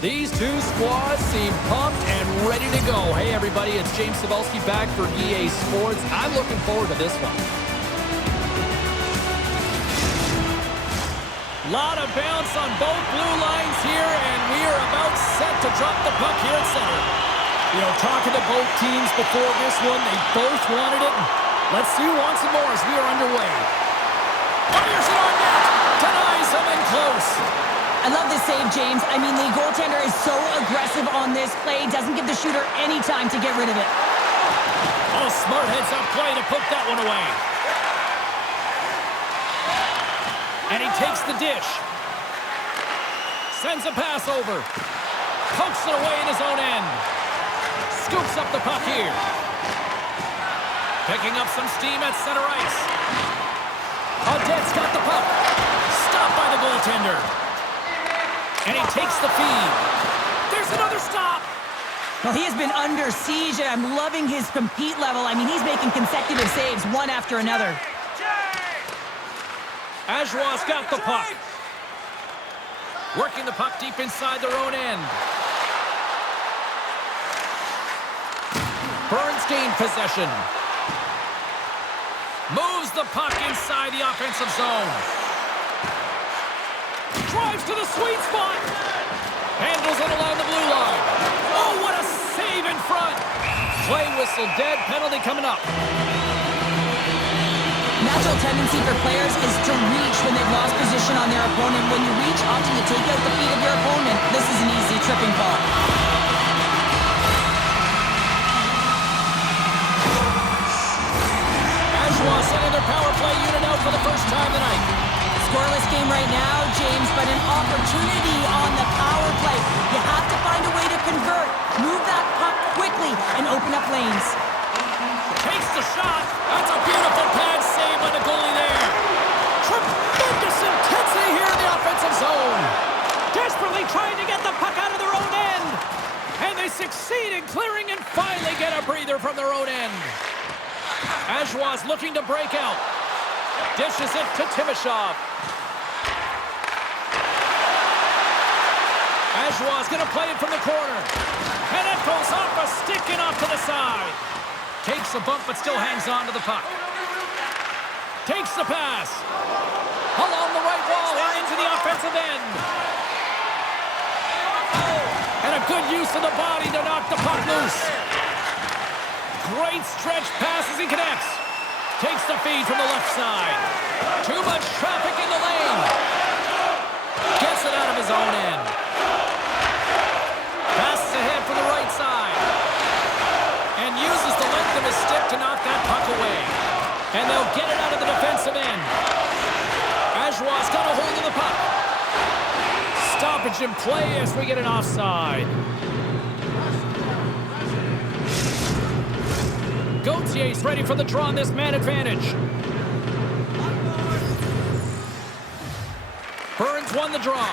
These two squads seem pumped and ready to go. Hey, everybody, it's James Cebulski back for EA Sports. I'm looking forward to this one. Lot of bounce on both blue lines here, and we are about set to drop the puck here at center. You know, talking to both teams before this one, they both wanted it. Let's see who wants it more as we are underway. Fires it on net. Denies him in close. I love this save, James. I mean, the goaltender is so aggressive on this play. Doesn't give the shooter any time to get rid of it. Oh, smart heads-up play to put that one away. And he takes the dish. Sends a pass over. Pokes it away in his own end. Scoops up the puck here. Picking up some steam at center ice. Audette's got the puck. Stopped by the goaltender. And he takes the feed. There's another stop. Well, he has been under siege, and I'm loving his compete level. I mean, he's making consecutive saves, one after another. Ajoie's got the puck. Working the puck deep inside their own end. Bern's gained possession. Moves the puck inside the offensive zone. Drives to the sweet spot. Handles it along the blue line. Oh, what a save in front. Play whistle dead. Penalty coming up. Natural tendency for players is to reach when they've lost position on their opponent. When you reach, opting to take out the feet of your opponent, this is an easy tripping ball. Ajoie sending their power play unit out for the first time tonight. Scoreless game right now, James, but an opportunity on the power play. You have to find a way to convert. Move that puck quickly and open up lanes. Takes the shot. That's a beautiful pad save by the goalie there. Tremendous intensity here in the offensive zone. Desperately trying to get the puck out of their own end. And they succeed in clearing and finally get a breather from their own end. Ajoie's looking to break out. Dishes it to Timashov. Ajoie's going to play it from the corner. And it goes off a stick and off to the side. Takes a bump but still hangs on to the puck. Takes the pass. Along the right wall and into the offensive end. And a good use of the body to knock the puck loose. Great stretch pass as he connects. Takes the feed from the left side. Too much traffic in the lane. Gets it out of his own end. Passes ahead from the right side. And uses the length of his stick to knock that puck away. And they'll get it out of the defensive end. Ajoie's got a hold of the puck. Stoppage in play as we get an offside. Gautier's ready for the draw on this man advantage. Bern's won the draw.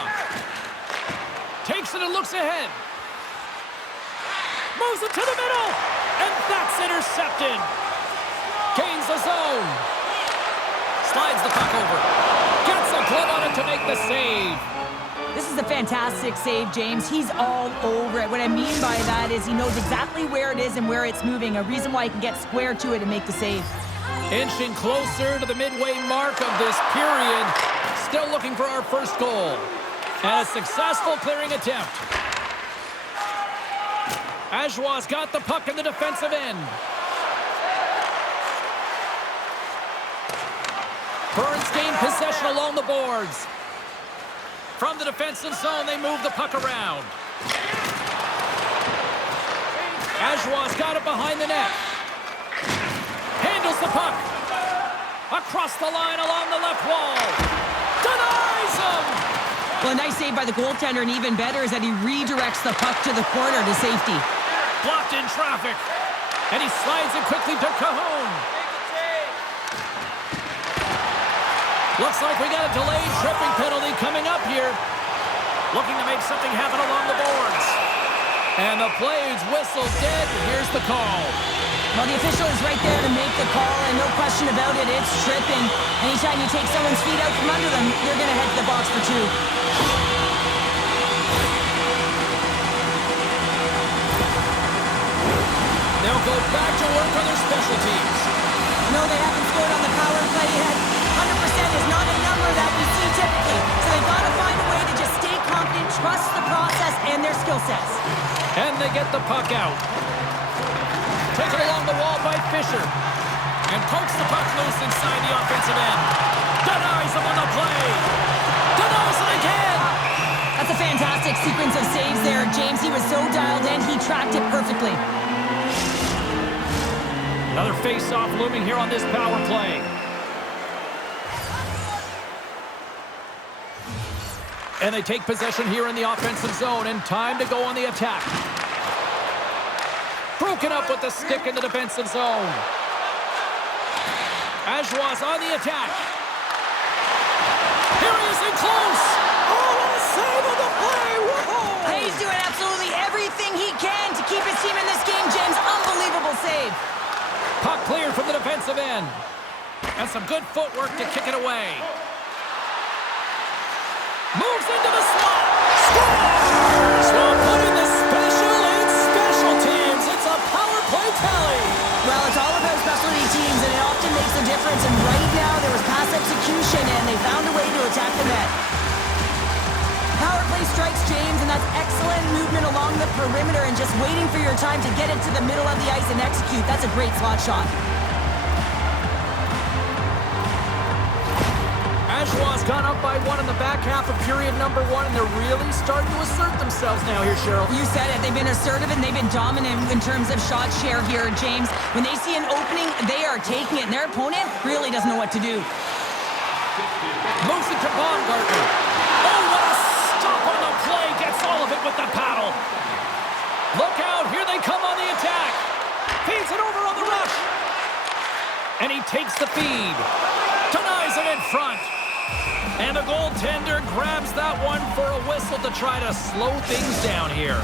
Takes it and looks ahead. Moves it to the middle. And that's intercepted. Gains the zone. Slides the puck over. Gets a glove on it to make the save. This is a fantastic save, James. He's all over it. What I mean by that is he knows exactly where it is and where it's moving. A reason why he can get square to it and make the save. Inching closer to the midway mark of this period. Still looking for our first goal. And a successful clearing attempt. Ajoie's got the puck in the defensive end. Bern's gained possession along the boards. From the defensive zone, they move the puck around. Ajoie's got it behind the net. Handles the puck. Across the line along the left wall. Denies him! Well, a nice save by the goaltender, and even better is that he redirects the puck to the corner to safety. Blocked in traffic. And he slides it quickly to Cajon. Looks like we got a delayed tripping penalty coming up here. Looking to make something happen along the boards. And the play's whistled dead. Here's the call. Well, the official is right there to make the call, and no question about it, it's tripping. Anytime you take someone's feet out from under them, you're going to head to the box for two. They'll go back to work on their special teams. No, they haven't scored on the power play yet. 100% is not a number that we see typically. So they've got to find a way to just stay confident, trust the process and their skill sets. And they get the puck out. Taken along the wall by Fischer. And pokes the puck loose inside the offensive end. Denies him on the play. Denies him again. That's a fantastic sequence of saves there, James. He was so dialed in, he tracked it perfectly. Another face-off looming here on this power play. And they take possession here in the offensive zone, and time to go on the attack. Broken up with the stick in the defensive zone. Ajoie's on the attack. Here he is in close. Oh, a save on the play. Whoa. He's doing absolutely everything he can to keep his team in this game, James. Unbelievable save. Puck cleared from the defensive end. And some good footwork to kick it away. Moves into the slot. Scores! Well put in the special teams. It's a power play tally. Well, it's all about specialty teams, and it often makes a difference. And right now, there was pass execution, and they found a way to attack the net. Power play strikes, James, and that's excellent movement along the perimeter and just waiting for your time to get it to the middle of the ice and execute. That's a great slot shot. Ajoie's gone up by one in the back half of period number 1, and they're really starting to assert themselves now here, Cheryl. You said it. They've been assertive, and they've been dominant in terms of shot share here, James. When they see an opening, they are taking it, and their opponent really doesn't know what to do. Moves it to Baumgartner. Oh, what a stop on the play. Gets all of it with the paddle. Look out. Here they come on the attack. Feeds it over on the rush. And he takes the feed. Denies it in front. And the goaltender grabs that one for a whistle to try to slow things down here.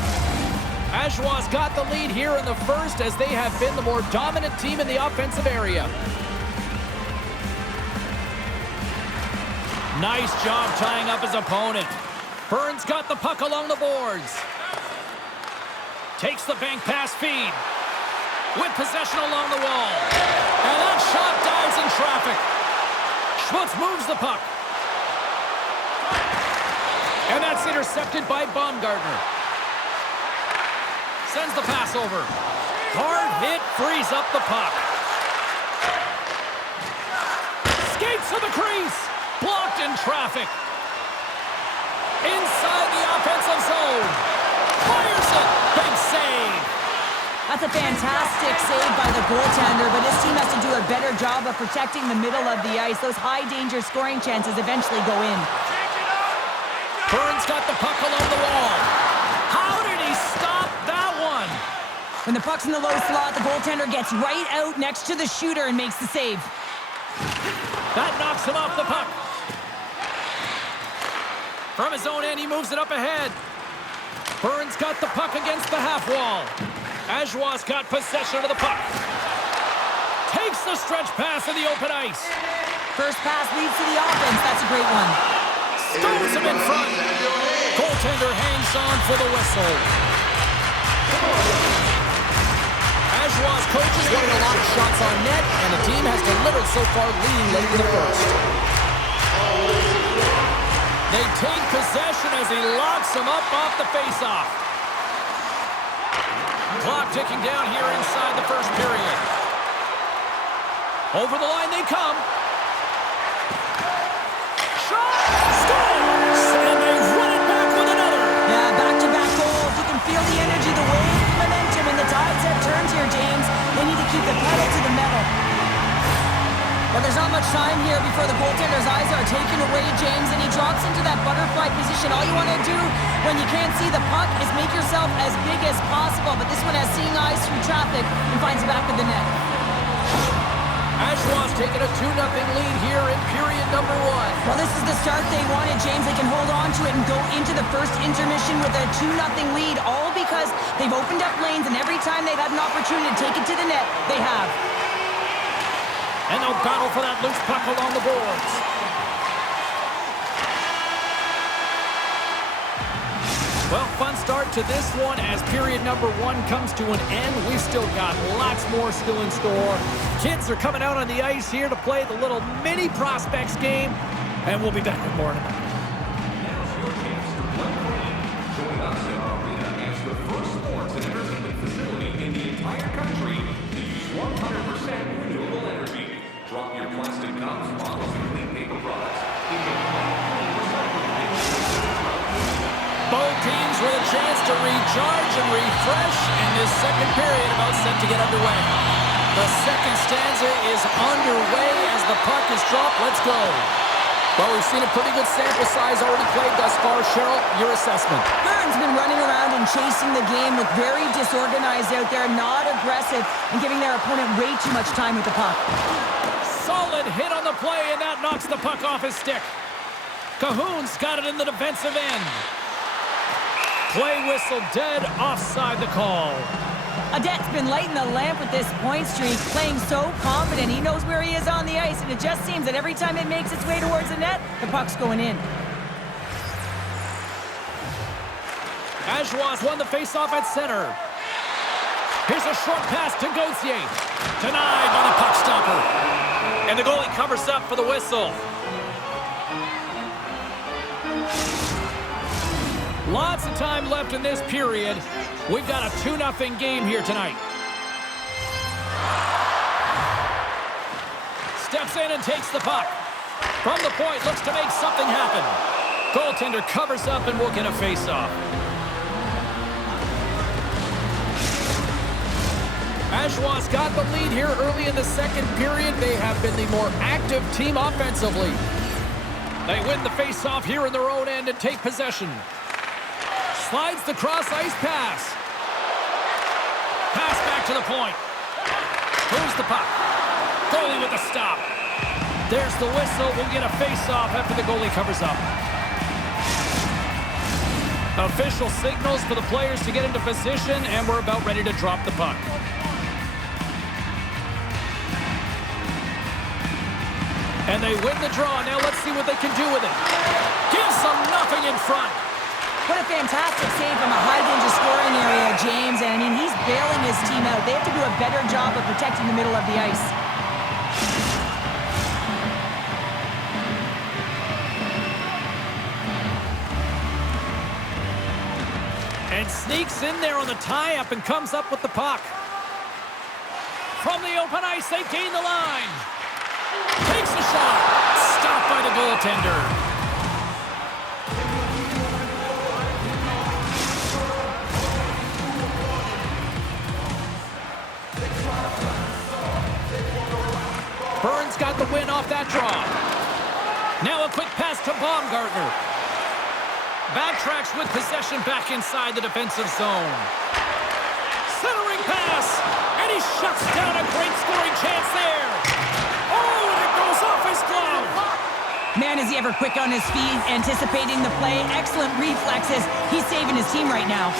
Ajoie's got the lead here in the first, as they have been the more dominant team in the offensive area. Nice job tying up his opponent. Bern's got the puck along the boards. Takes the bank pass feed. With possession along the wall. And that shot dives in traffic. Schmutz moves the puck. And that's intercepted by Baumgartner. Sends the pass over. Hard hit frees up the puck. Skates to the crease. Blocked in traffic. Inside the offensive zone. Fires it. Big save. That's a fantastic save by the goaltender, but his team has to do a better job of protecting the middle of the ice. Those high-danger scoring chances eventually go in. Bern's got the puck along the wall. How did he stop that one? When the puck's in the low slot, the goaltender gets right out next to the shooter and makes the save. That knocks him off the puck. From his own end, he moves it up ahead. Bern's got the puck against the half wall. Ajoie's got possession of the puck. Takes the stretch pass in the open ice. First pass leads to the offense. That's a great one. Stones him in front. Goaltender hangs on for the whistle. Ajoie's coach is getting a lot of shots on net, and the team has delivered so far, leading late in the first. They take possession as he locks him up off the faceoff. Clock ticking down here inside the first period. Over the line they come. Shot! Scores! And they run it back with another. Yeah, back-to-back goals. You can feel the energy, the wave, the momentum, and the tides have turned here, James. They need to keep the pedal to the metal. Well, there's not much time here before the goaltender's eyes are taken away, James, and he drops into that butterfly position. All you want to do when you can't see the puck is make yourself as big as possible, but this one has seeing eyes through traffic and finds the back of the net. Ajoie's taking a 2-0 lead here in period number 1. Well, this is the start they wanted, James. They can hold on to it and go into the first intermission with a 2-0 lead, all because they've opened up lanes, and every time they've had an opportunity to take it to the net, they have. And they'll battle for that loose puck along the boards. Well, fun start to this one as period number 1 comes to an end. We've still got lots more still in store. Kids are coming out on the ice here to play the little mini prospects game, and we'll be back with more in a minute. Join us in our arena as the first sports and entertainment facility in the entire country to use 100% renewable energy. Drop your plastic cups, bottles, and clean paper products in the Both teams with a chance to recharge and refresh, and this second period about set to get underway. The second stanza is underway as the puck is dropped. Let's go. Well, we've seen a pretty good sample size already played thus far. Cheryl, your assessment. Bern's been running around and chasing the game, look very disorganized out there, not aggressive, and giving their opponent way too much time with the puck. Solid hit on the play, and that knocks the puck off his stick. Cahoon's got it in the defensive end. Play whistle dead, offside the call. Audette's been lighting the lamp with this point streak, playing so confident. He knows where he is on the ice, and it just seems that every time it makes its way towards the net, the puck's going in. Ajoie's won the faceoff at center. Here's a short pass to Gauthier. Denied by the puck stopper. And the goalie covers up for the whistle. Lots of time left in this period. We've got a 2-0 game here tonight. Steps in and takes the puck. From the point, looks to make something happen. Goaltender covers up and will get a face-off. Ajoie's got the lead here early in the second period. They have been the more active team offensively. They win the face-off here in their own end and take possession. Slides the cross-ice pass. Pass back to the point. Moves the puck. Goalie with a stop. There's the whistle. We'll get a face-off after the goalie covers up. Official signals for the players to get into position, and we're about ready to drop the puck. And they win the draw. Now let's see what they can do with it. Gives them nothing in front. What a fantastic save from a high-danger scoring area, James. And, I mean, he's bailing his team out. They have to do a better job of protecting the middle of the ice. And sneaks in there on the tie-up and comes up with the puck. From the open ice, they gain the line. Takes a shot. Stopped by the goaltender. Bern's got the win off that draw. Now a quick pass to Baumgartner. Backtracks with possession back inside the defensive zone. Centering pass, and he shuts down a great scoring chance there. Oh, and it goes off his glove. Man, is he ever quick on his feet, anticipating the play. Excellent reflexes. He's saving his team right now.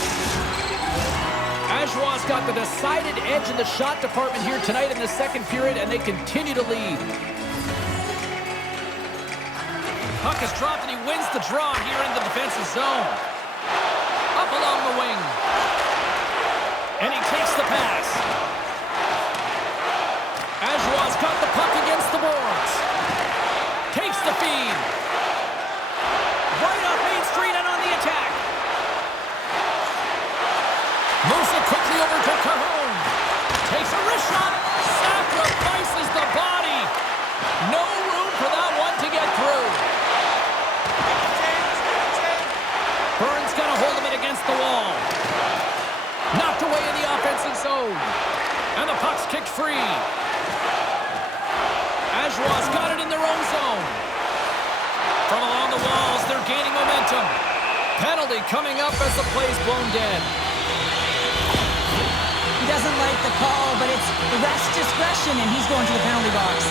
Ajoie's got the decided edge in the shot department here tonight in the second period, and they continue to lead. Puck is dropped, and he wins the draw here in the defensive zone. Up along the wing. And he takes the pass. Ajoie's got the puck against the boards. Takes the feed. Right off Main Street and on the attack. Moves it quickly over to Cahoon. Takes a wrist shot. Sacrifices the body. No room for that one to get through. Bern's got to hold him in against the wall. Knocked away in the offensive zone. And the puck's kicked free. Ajoie's got it in their own zone. From along the walls, they're gaining momentum. Penalty coming up as the play's blown dead. He doesn't like the call, but it's the ref's discretion, and he's going to the penalty box.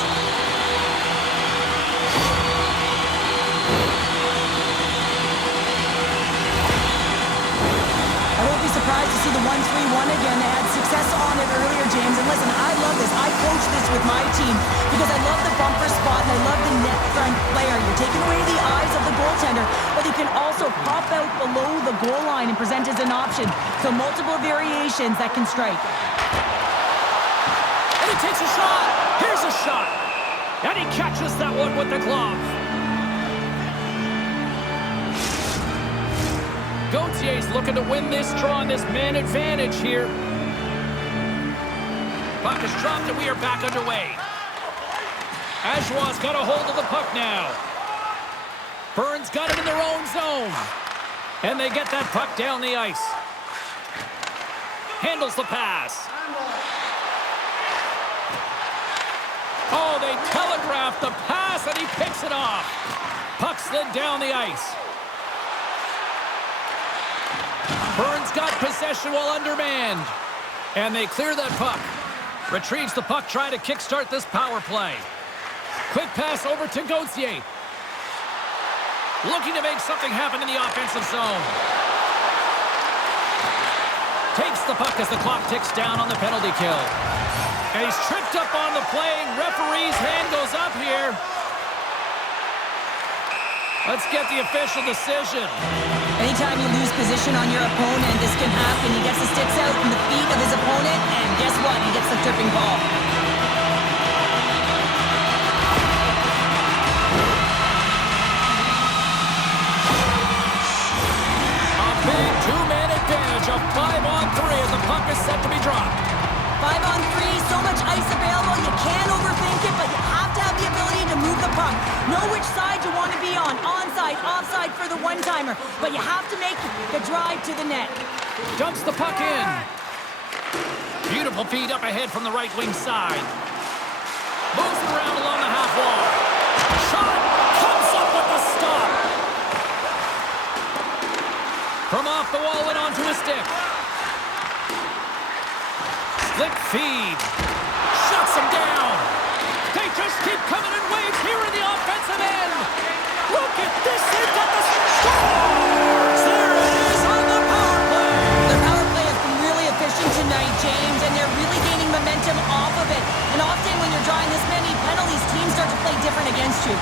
I won't be surprised to see the 1-3-1 again. They had success on it earlier, James. And listen, I love this. I coach this with my team because I love the bumper spot and I love the net front player. You're taking away the eyes of the goaltender, but you can also pop out below the goal line and present as an option. So multiple variations that can strike. And he takes a shot. Here's a shot. And he catches that one with the glove. Gautier's looking to win this draw on this man advantage here. Puck is dropped and we are back underway. Ajoie's got a hold of the puck now. Bern's got it in their own zone. And they get that puck down the ice. Handles the pass. Oh, they telegraphed the pass and he picks it off. Puck slid down the ice. Bern's got possession while undermanned. And they clear that puck. Retrieves the puck, trying to kickstart this power play. Quick pass over to Gauthier. Looking to make something happen in the offensive zone. Takes the puck as the clock ticks down on the penalty kill. And he's tripped up on the play. Referee's hand goes up here. Let's get the official decision. Anytime you lose position on your opponent, this can happen. He gets the sticks out from the feet of his opponent, and guess what? He gets the tripping ball. A big two-man advantage, a 5-on-3 as the puck is set to be dropped. 5-on-3, so much ice available, you can't overthink it, but you have to have the ability to move the puck. Know which side you want to be on, onside, offside for the one-timer, but you have to make the drive to the net. Dumps the puck in. Beautiful feed up ahead from the right wing side. Moves it around along the half wall. Shot comes up with the stop. From off the wall and onto a stick. Slick feed. Shuts him down. They just keep coming in waves here in the offensive end. Look at this. They've got the scores. There it is on the power play. The power play has been really efficient tonight, James, and they're really gaining momentum off of it. And often when you're drawing this many penalties, teams start to play different against you.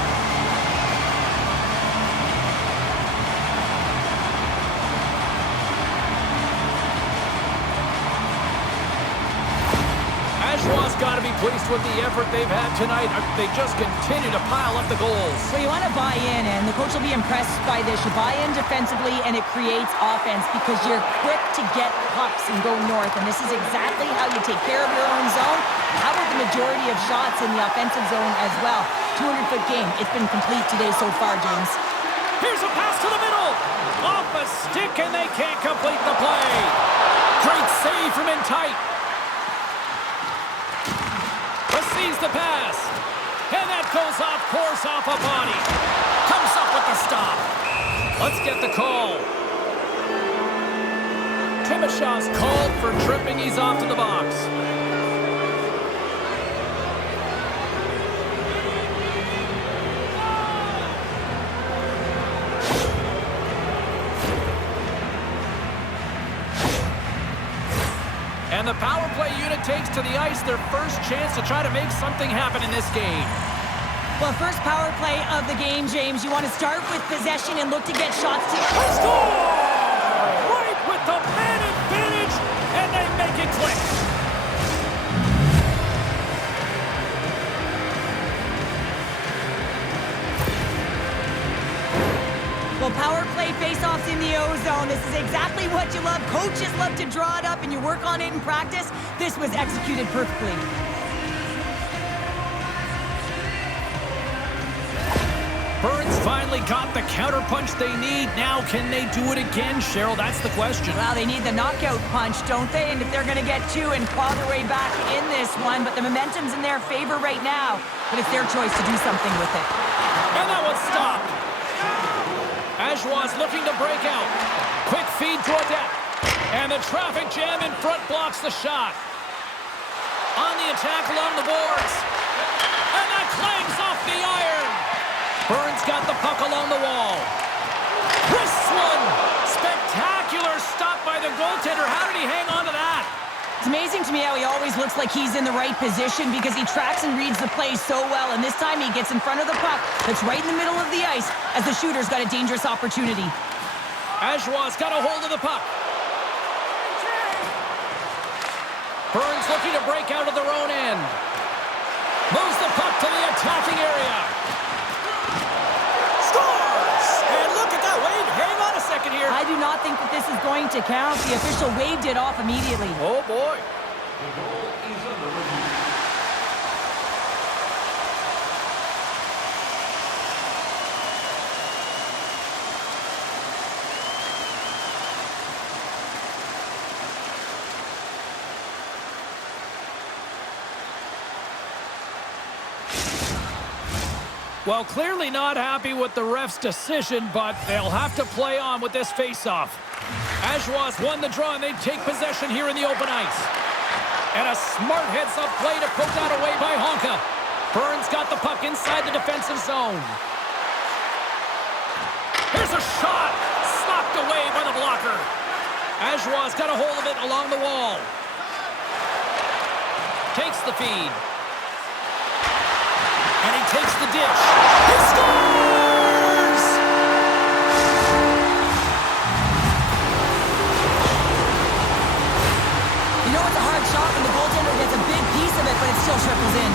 Ajoie's got to be pleased with the effort they've had tonight. They just continue to pile up the goals. So you want to buy in, and the coach will be impressed by this. You buy in defensively, and it creates offense because you're quick to get pucks and go north, and this is exactly how you take care of your own zone. How about the majority of shots in the offensive zone as well? 200-foot game. It's been complete today so far, James. Here's a pass to the middle. Off a stick, and they can't complete the play. Great save from in tight. Receives the pass. And that goes off course off a body. Comes up with the stop. Let's get the call. Timashov's called for tripping. He's off to the box. And the power play unit takes to the ice their first chance to try to make something happen in this game. Well, first power play of the game, James. You want to start with possession and look to get shots to... Score! Right with the man advantage, and they make it click. Well, power play face-offs in the O-zone. This is exactly what you love. Coaches love to draw it up, and you work on it in practice. This was executed perfectly. Bern's finally got the counterpunch they need. Now, can they do it again, Cheryl? That's the question. Well, they need the knockout punch, don't they? And if they're going to get two and claw their way back in this one, but the momentum's in their favor right now. But it's their choice to do something with it. And that one's stopped. Ajoie's looking to break out. Quick feed to Audette. And the traffic jam in front blocks the shot. On the attack along the boards. And that clangs off the iron. Bern's got the puck along the wall. Wrists one. Spectacular stop by the goaltender. How did he hang on to that? It's amazing amazing to me how he always looks like he's in the right position because he tracks and reads the play so well, and this time he gets in front of the puck that's right in the middle of the ice as the shooter's got a dangerous opportunity. Ajoie's got a hold of the puck. Bern's looking to break out of their own end. Moves the puck to the attacking area. Scores! And look at that, Wade. Hang on a second here. I do not think that this is going to count. The official waved it off immediately. Oh, boy. The goal is under review. Well, clearly not happy with the ref's decision, but they'll have to play on with this face-off. Ajoie's won the draw, and they take possession here in the open ice. And a smart heads-up play to poke that away by Honka. Bern's got the puck inside the defensive zone. Here's a shot! Slapped away by the blocker. Ajoie's got a hold of it along the wall. Takes the feed. And he takes the dish. He scores! You know it's a hard shot when the goaltender gets a big piece of it, but it still triples in.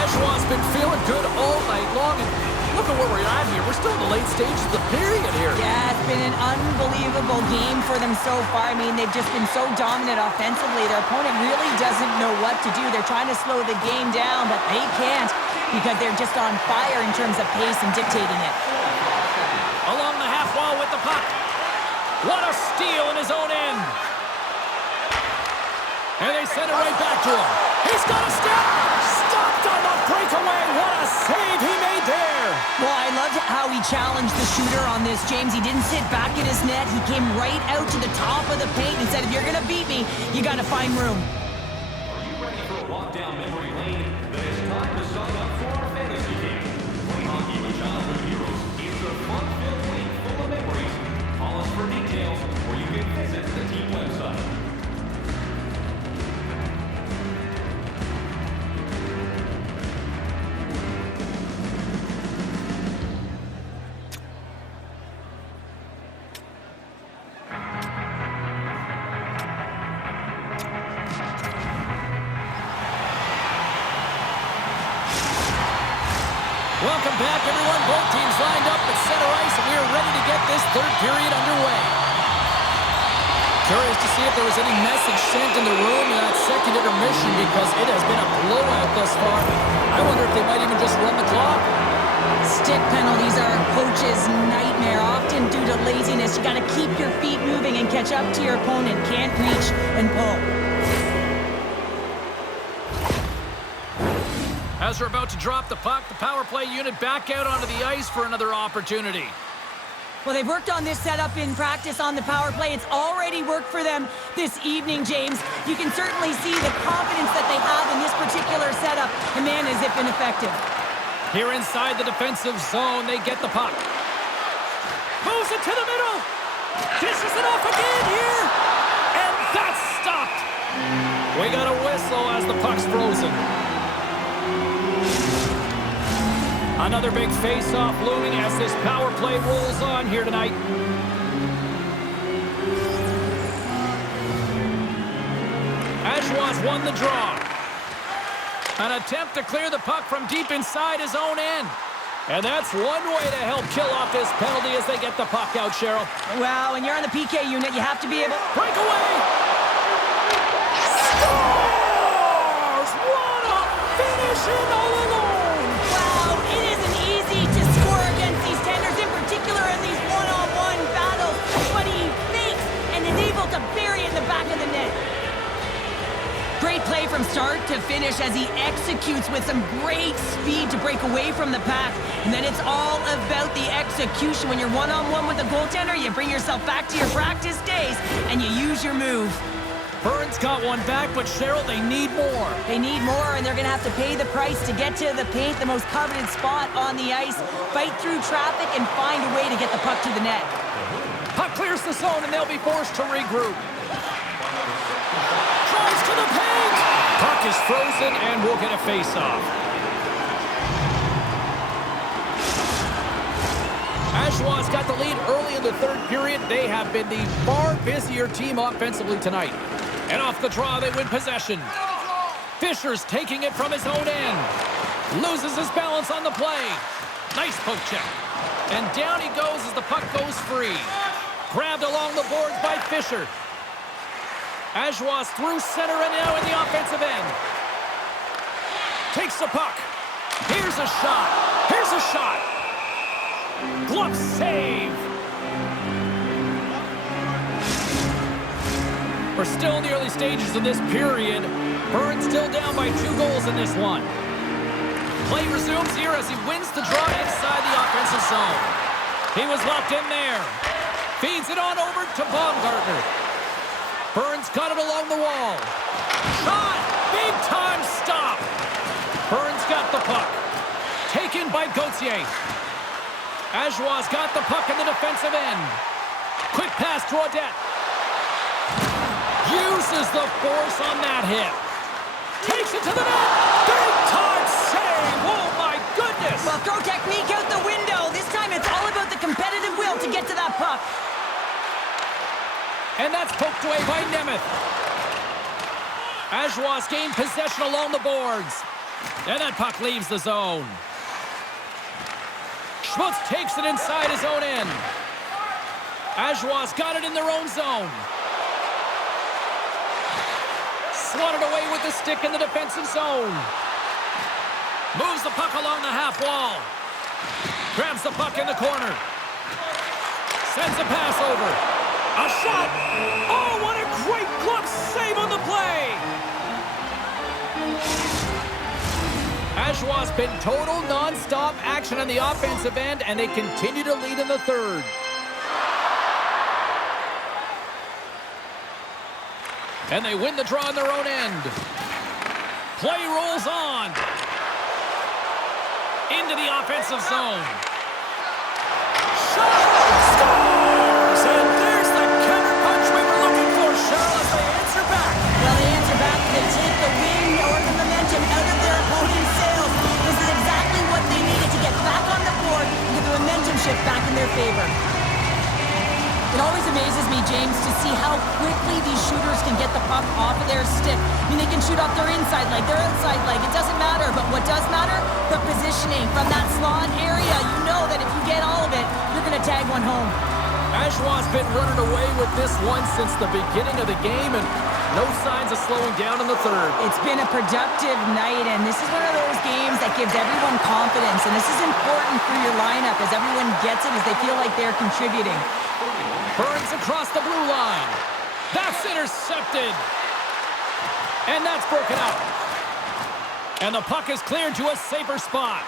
Ajoie's been feeling good all night long, and look at where we're at here. We're still in the late stages of the period here. Yeah, it's been an unbelievable game for them so far. I mean, they've just been so dominant offensively. Their opponent really doesn't know what to do. They're trying to slow the game down, but they can't because they're just on fire in terms of pace and dictating it. Along the half wall with the puck. What a steal in his own end. And they send it right back to him. He's got a step. Stopped on the breakaway. What a save he made there. Well, I loved how he challenged the shooter on this, James. He didn't sit back in his net. He came right out to the top of the paint and said, if you're going to beat me, you got to find room. Are you ready for a walk down memory lane? Then it's time to sign up for our fantasy game. Play hockey with childhood heroes. It's a fun-filled lane full of memories. Call us for details, or you can visit the team website. Welcome back, everyone. Both teams lined up at center ice, and we are ready to get this third period underway. Curious to see if there was any message sent in the room in that second intermission because it has been a blowout thus far. I wonder if they might even just run the clock. Stick penalties are a coach's nightmare, often due to laziness. You got to keep your feet moving and catch up to your opponent. Can't reach and pull. As they're about to drop the puck, the power play unit back out onto the ice for another opportunity. Well, they've worked on this setup in practice on the power play. It's already worked for them this evening, James. You can certainly see the confidence that they have in this particular setup. And man, has it been effective. Here inside the defensive zone, they get the puck. Moves it to the middle. Dishes it off again here. And that's stopped. We got a whistle as the puck's frozen. Another big face-off looming as this power play rolls on here tonight. Ajoie's won the draw. An attempt to clear the puck from deep inside his own end. And that's one way to help kill off this penalty as they get the puck out, Cheryl. Well, when you're on the PK unit, you have to be able... Breakaway! Scores! What a finish in all alone! Wow, it isn't easy to score against these tenders, in particular in these one-on-one battles. But he fakes and is able to bury it in the back of the net. Great play from start to finish as he executes with some great speed to break away from the pack. And then it's all about the execution. When you're one-on-one with a goaltender, you bring yourself back to your practice days and you use your move. Bern's got one back, but Cheryl, they need more. They need more, and they're going to have to pay the price to get to the paint, the most coveted spot on the ice, fight through traffic, and find a way to get the puck to the net. Puck clears the zone, and they'll be forced to regroup. Drives to the paint! Puck is frozen, and we'll get a face-off. Ajoie's got the lead early in the third period. They have been the far busier team offensively tonight. And off the draw, they win possession. Fischer's taking it from his own end. Loses his balance on the play. Nice poke check. And down he goes as the puck goes free. Grabbed along the boards by Fischer. Ajoie's through center and now in the offensive end. Takes the puck. Here's a shot. Here's a shot. Glove save. We're still in the early stages of this period. Bern still down by 2 goals in this one. Play resumes here as he wins the draw inside the offensive zone. He was locked in there. Feeds it on over to Baumgartner. Bern's got it along the wall. Shot! Big time stop! Bern's got the puck. Taken by Gauthier. Ajoie's got the puck in the defensive end. Quick pass to Audette. Uses the force on that hit. Takes it to the net. Big time save. Oh my goodness. Well, throw technique out the window. This time it's all about the competitive will to get to that puck. And that's poked away by Nemeth. Ajoie's gained possession along the boards. And that puck leaves the zone. Schmutz takes it inside his own end. Ajoie's got it in their own zone. Swatted away with the stick in the defensive zone. Moves the puck along the half wall. Grabs the puck in the corner. Sends a pass over. A shot! Oh, what a great glove save on the play! Ajoie's been total non-stop action on the offensive end, and they continue to lead in the third. And they win the draw on their own end. Play rolls on. Into the offensive zone. Shot! Scores! And there's the counter punch we were looking for, Cheryl, as they answer back. Well, they answer back. They take the wind or the momentum out of their opponent's sails. This is exactly what they needed to get back on the board and get the momentum shift back in their favor. It always amazes me, James, to see how quickly these shooters can get the puck off of their stick. I mean, they can shoot off their inside leg, their outside leg. It doesn't matter, but what does matter? The positioning from that slot area. You know that if you get all of it, you're going to tag one home. Ajoie's been running away with this one since the beginning of the game, and no signs of slowing down in the third. It's been a productive night, and this is one of those games that gives everyone confidence, and this is important for your lineup as everyone gets it, as they feel like they're contributing. Burns across the blue line. That's intercepted. And that's broken out. And the puck is cleared to a safer spot.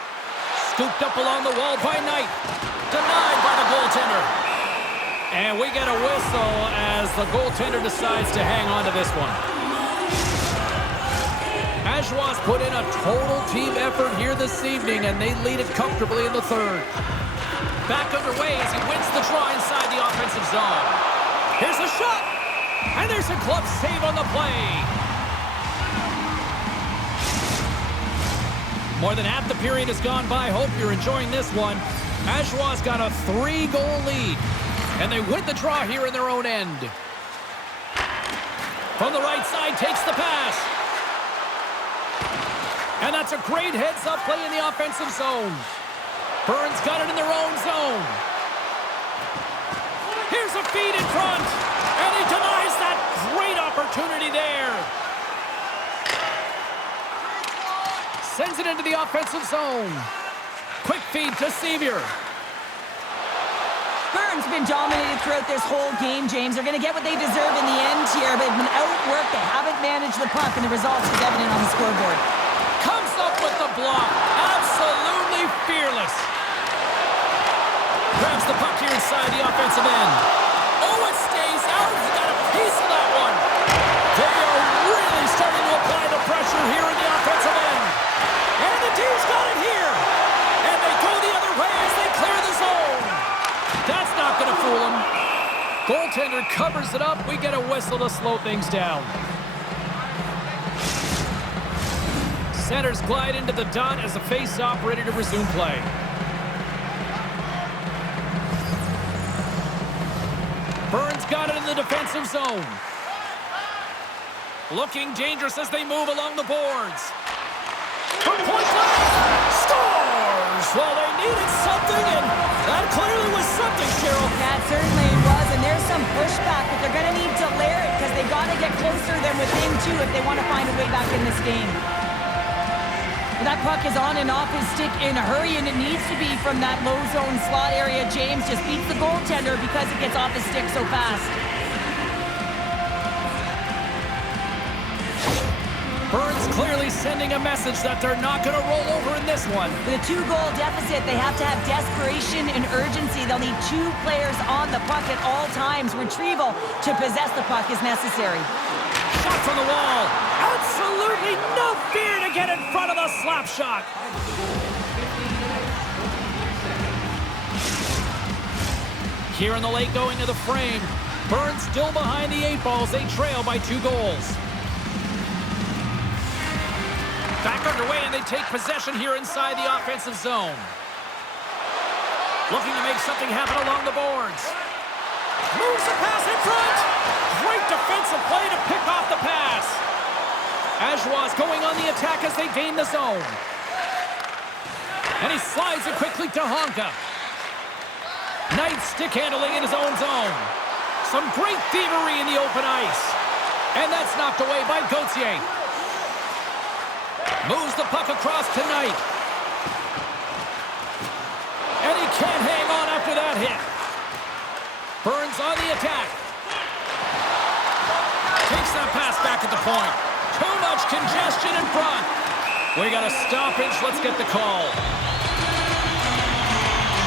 Scooped up along the wall by Knight. Denied by the goaltender. And we get a whistle as the goaltender decides to hang on to this one. Ajoie's put in a total team effort here this evening, and they lead it comfortably in the third. Back underway as he wins the draw inside the offensive zone. Here's a shot! And there's a glove save on the play. More than half the period has gone by. Hope you're enjoying this one. Ajoie's got a 3-goal lead. And they win the draw here in their own end. From the right side, takes the pass. And that's a great heads-up play in the offensive zone. Bern's got it in their own zone. Here's a feed in front. And he denies that great opportunity there. Sends it into the offensive zone. Quick feed to Sceviour. Bern's been dominated throughout this whole game, James. They're going to get what they deserve in the end here, but they've been outworked. They haven't managed the puck, and the result is evident on the scoreboard. Comes up with the block. Absolutely fearless. Grabs the puck here inside the offensive end. Oh, it stays out. He got a piece of that one. There Goaltender covers it up. We get a whistle to slow things down. Centers glide into the dot as the face-off ready to resume play. Bern's got it in the defensive zone. Looking dangerous as they move along the boards. From point blank, scores! Well, they needed something, and that clearly was something, Cheryl. That certainly was, and there's some pushback, but they're going to need to layer it because they got to get closer than within two if they want to find a way back in this game. That puck is on and off his stick in a hurry, and it needs to be from that low zone slot area. James just beats the goaltender because it gets off his stick so fast. Bern's clearly sending a message that they're not going to roll over in this one. With a 2-goal deficit, they have to have desperation and urgency. They'll need 2 players on the puck at all times. Retrieval to possess the puck is necessary. Shot from the wall. Absolutely no fear to get in front of the slap shot. Here in the late going of the frame. Bern still behind the 8 balls. They trail by 2 goals. Back underway, and they take possession here inside the offensive zone. Looking to make something happen along the boards. Moves the pass in front. Great defensive play to pick off the pass. Ajoie going on the attack as they gain the zone. And he slides it quickly to Honka. Nice stick handling in his own zone. Some great thievery in the open ice. And that's knocked away by Gauthier. Moves the puck across tonight. And he can't hang on after that hit. Bern's on the attack. Takes that pass back at the point. Too much congestion in front. We got a stoppage. Let's get the call.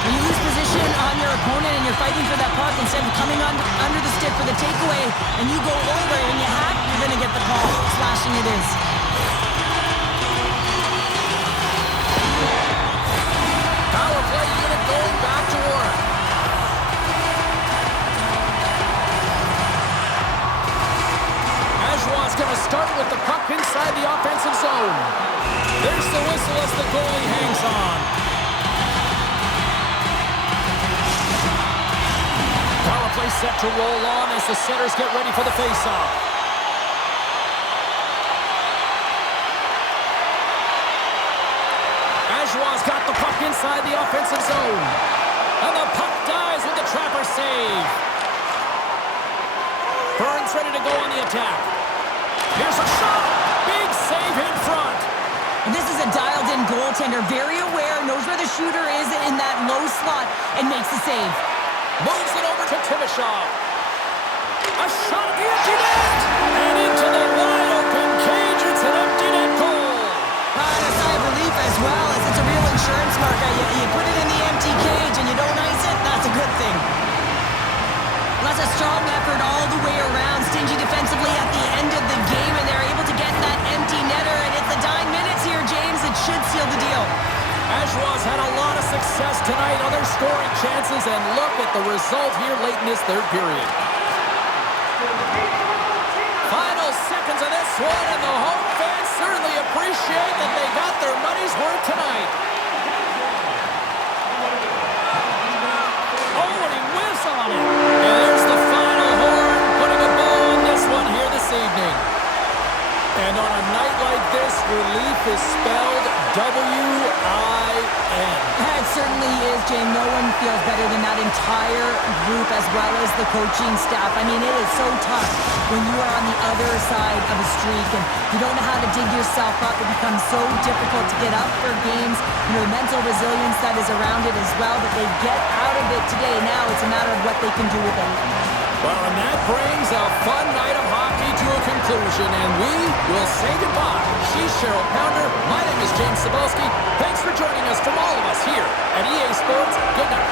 When you lose position on your opponent and you're fighting for that puck instead of coming under the stick for the takeaway and you go over it and you have, you're going to get the call. Slashing it is. Power play unit going back to work. Ajoie's going to start with the puck inside the offensive zone. There's the whistle as the goalie hangs on. Power play set to roll on as the centers get ready for the face-off. Ajoie's got the puck inside the offensive zone. And the puck dies with the trapper save. Bern's ready to go on the attack. Here's a shot. Big save in front. This is a dialed-in goaltender. Very aware, knows where the shooter is in that low slot, and makes the save. Moves it over to Timashov. A shot at the empty net. And into the wide-open cage. It's an empty net goal. And a sigh of relief as well, as it's a real insurance marker. You put it in the empty cage and you don't ice it, that's a good thing. That's a strong effort all the way around. Stingy defensively at the end of the game, and they're able to get that empty netter. And it's the dying minutes here, James. It should seal the deal. Ajoie's had a lot of success tonight on their scoring chances, and look at the result here late in this third period. Final seconds of this one, and the home fans certainly appreciate that they got their money's worth tonight. Oh, and he whiffs on it. And there's the final horn, putting a bow on this one here this evening. And on a night like this, relief is spelled W-I-N. It certainly is, Jane. No one feels better than that entire group as well as the coaching staff. I mean, it is so tough when you are on the other side of a streak and you don't know how to dig yourself up. It becomes so difficult to get up for games. You know, the mental resilience that is around it as well, but they get out of it today. Now it's a matter of what they can do with it. Well, and that brings a fun night of hockey to a conclusion, and we will say goodbye. She's Cheryl Pounder. My name is James Cebulski. Thanks for joining us from all of us here at EA Sports. Good night.